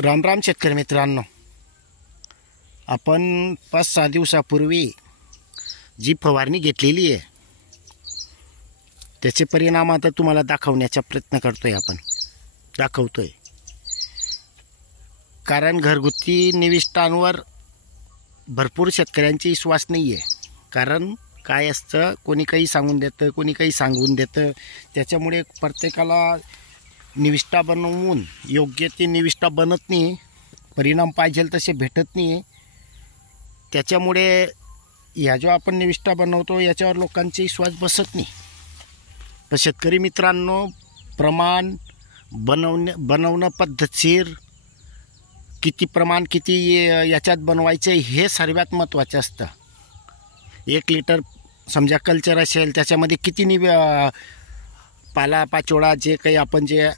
राम राम शेतकरी मित्रांनो, आपण 5-6 दिवसापूर्वी जी फवारणी घेतलेली आहे त्याचे परिणाम आता तुम्हाला दाखवण्याचा प्रयत्न करतोय. आपण दाखवतोय कारण घरगुती निविष्ठांवर भरपूर शेतकऱ्यांची विश्वास नाही आहे. कारण काय असतं, कोणी काही सांगून देतं, कोणी काही सांगून देतं. त्याच्यामुळे प्रत्येकाला निविष्ठा बनवून योग्य ती निविष्ठा बनत नाही, परिणाम पाहिजे तसे भेटत नाही. त्याच्यामुळे ह्या जो आपण निविष्ठा बनवतो याच्यावर लोकांचा विश्वास बसत नाही. तर शेतकरी मित्रांनो, प्रमाण बनवणं पद्धतशीर, किती प्रमाण किती याच्यात बनवायचं हे सर्वात महत्त्वाचं असतं. 1 लिटर समजा कल्चर असेल, त्याच्यामध्ये किती पालापाचोळा जे काही आपण जे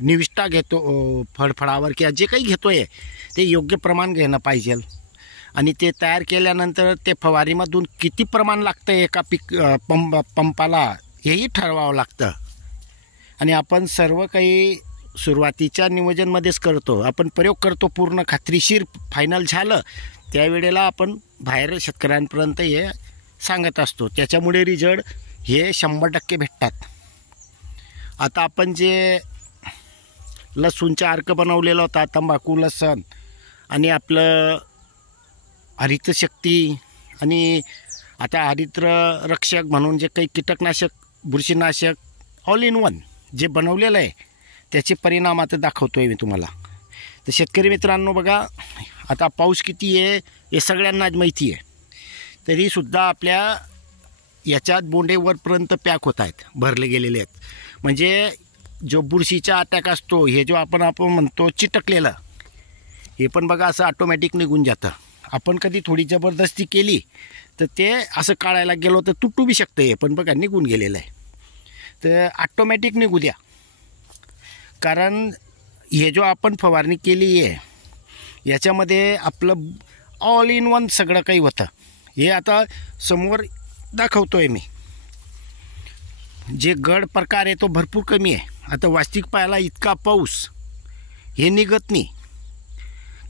निविष्ठा घेतो फळफळावर किंवा जे काही घेतो आहे ते योग्य प्रमाण घेणं पाहिजे. आणि ते तयार केल्यानंतर ते फवारीमधून किती प्रमाण लागतं एका पंपाला हेही ठरवावं लागतं. आणि आपण सर्व काही सुरुवातीच्या नियोजनमध्येच करतो. आपण प्रयोग करतो, पूर्ण खात्रीशीर फायनल झालं त्यावेळेला आपण बाहेर शेतकऱ्यांपर्यंत हे सांगत असतो. त्याच्यामुळे रिझल्ट हे 100% भेटतात. आता आपण जे लसूणचा अर्क बनवलेला होता, तंबाखू, लसण आणि आपलं हरितशक्ती आणि आता हरित रक्षक म्हणून जे काही कीटकनाशक, बुरशीनाशक ऑल इन वन जे बनवलेलं आहे त्याचे परिणाम आता दाखवतोय मी तुम्हाला. तर शेतकरी मित्रांनो बघा, आता पाऊस किती आहे हे सगळ्यांनाच माहिती आहे, तरीसुद्धा आपल्या याच्यात बोंडे वरपर्यंत पॅक होत आहेत, भरले गेलेले आहेत. म्हणजे जो बुरशीचा अटॅक असतो, हे जो आपण म्हणतो चिटकलेलं, हे पण बघा असं ऑटोमॅटिक निघून जातं. आपण कधी थोडी जबरदस्ती केली तर ते असं काढायला गेलो तर तुटू बी शकतं. हे पण बघा निघून गेलेलं आहे. तर ऑटोमॅटिक निघू द्या, कारण हे जो आपण फवारणी केली आहे याच्यामध्ये आपलं ऑल इन वन सगळं काही होतं. हे आता समोर दाखवतोय मी. जे गड प्रकार आहे तो भरपूर कमी आहे. आता वास्तविक पाहायला इतका पाऊस हे निघत नाही,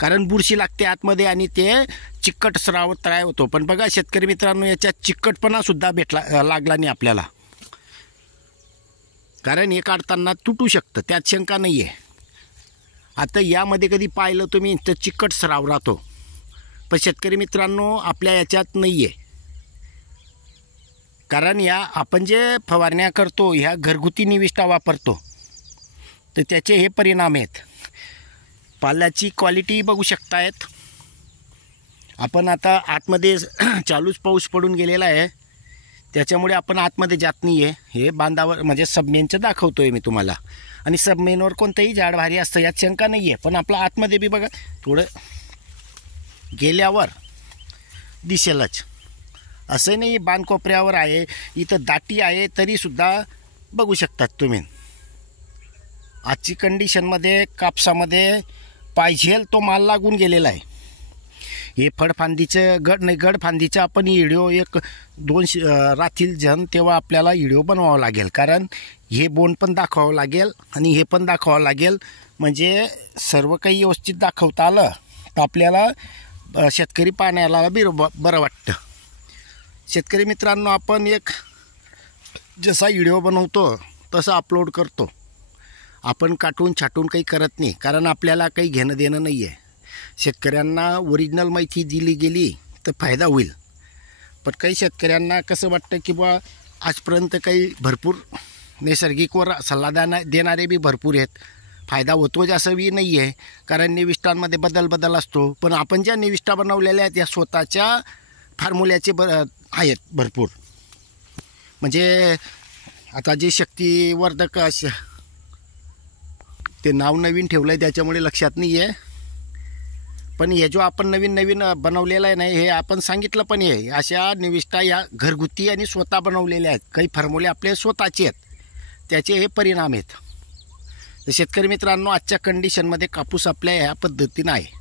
कारण बुरशी लागते आतमध्ये आणि ते चिकट स्राव तयार होतो. पण बघा शेतकरी मित्रांनो, याच्यात चिकटपणासुद्धा लागला नाही आपल्याला, कारण हे काढताना तुटू शकतं, त्यात शंका नाही आहे. आता यामध्ये कधी पाहिलं तुम्ही तर चिकट स्राव राहतो, पण शेतकरी मित्रांनो आपल्या याच्यात नाही आहे. कारण या आपण जे फवारण्या करतो ह्या घरगुती निविष्ठा वापरतो, तर त्याचे हे परिणाम आहेत. पाल्याची क्वालिटी बघू शकतायत आपण. आता आतमध्ये चालूच पाऊस पडून गेलेला आहे, त्याच्यामुळे आपण आतमध्ये जात नाही आहे. हे बांधावर म्हणजे सबमेनचं दाखवतो आहे मी तुम्हाला. आणि सबमेनवर कोणतंही झाड भारी असतं यात शंका नाही आहे, पण आपलं आतमध्ये बी बघा थोडं गेल्यावर दिसेलच. असं नाही बांधकोपऱ्यावर आहे, इथं दाटी आहे तरीसुद्धा बघू शकतात तुम्ही. आजची कंडिशनमध्ये कापसामध्ये पाहिजेल तो माल लागून गेलेला आहे. हे फळफांदीचं गडफांदीचं आपण व्हिडिओ 1-2 राहतील जण तेव्हा आपल्याला व्हिडिओ बनवावा लागेल, कारण हे बोंड पण दाखवावं लागेल आणि हे पण दाखवावं लागेल. म्हणजे सर्व काही व्यवस्थित दाखवता आलं तर आपल्याला शेतकरी पाहण्याला बरं वाटतं. शेतकरी मित्रांनो, आपण एक जसा व्हिडिओ बनवतो तसा अपलोड करतो. आपण काटून छाटून काही करत नाही, कारण आपल्याला काही घेणं देणं नाही आहे. शेतकऱ्यांना ओरिजिनल माहिती दिली गेली तर फायदा होईल. पण काही शेतकऱ्यांना कसं वाटतं की बा आजपर्यंत काही भरपूर नैसर्गिकवर सल्ला देणारे बी भरपूर आहेत, फायदा होतोच असं बी नाही आहे. कारण निविष्ठांमध्ये बदल असतो. पण आपण ज्या निविष्ठा बनवलेल्या आहेत त्या स्वतःच्या फॉर्म्युल्याचे आहेत भरपूर. म्हणजे आता जे शक्तिवर्धक ते नाव नवीन ठेवलं आहे त्याच्यामुळे लक्षात नाही आहे. पण हे जो आपण नवीन बनवलेलं आहे ना, हे आपण सांगितलं पण आहे. अशा निविष्ठा या घरगुती आणि स्वतः बनवलेल्या आहेत. काही फॉर्म्युले आपले स्वतःचे आहेत, त्याचे हे परिणाम आहेत. तर शेतकरी मित्रांनो, आजच्या कंडिशनमध्ये कापूस आपल्या ह्या पद्धतीनं आहे.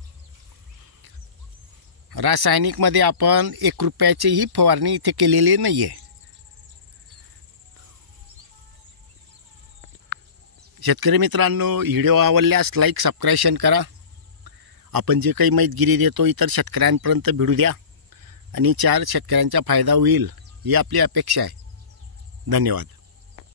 रासायनिकमध्ये आपण 1 रुपयाचीही फवारणी इथे केलेली नाही आहे. शेतकरी मित्रांनो, व्हिडिओ आवडल्यास लाईक सबस्क्राईब करा. आपण जे काही माहितगिरी देतो इतर शेतकऱ्यांपर्यंत भिडू द्या आणि 4 शेतकऱ्यांचा फायदा होईल ही आपली अपेक्षा आहे. धन्यवाद.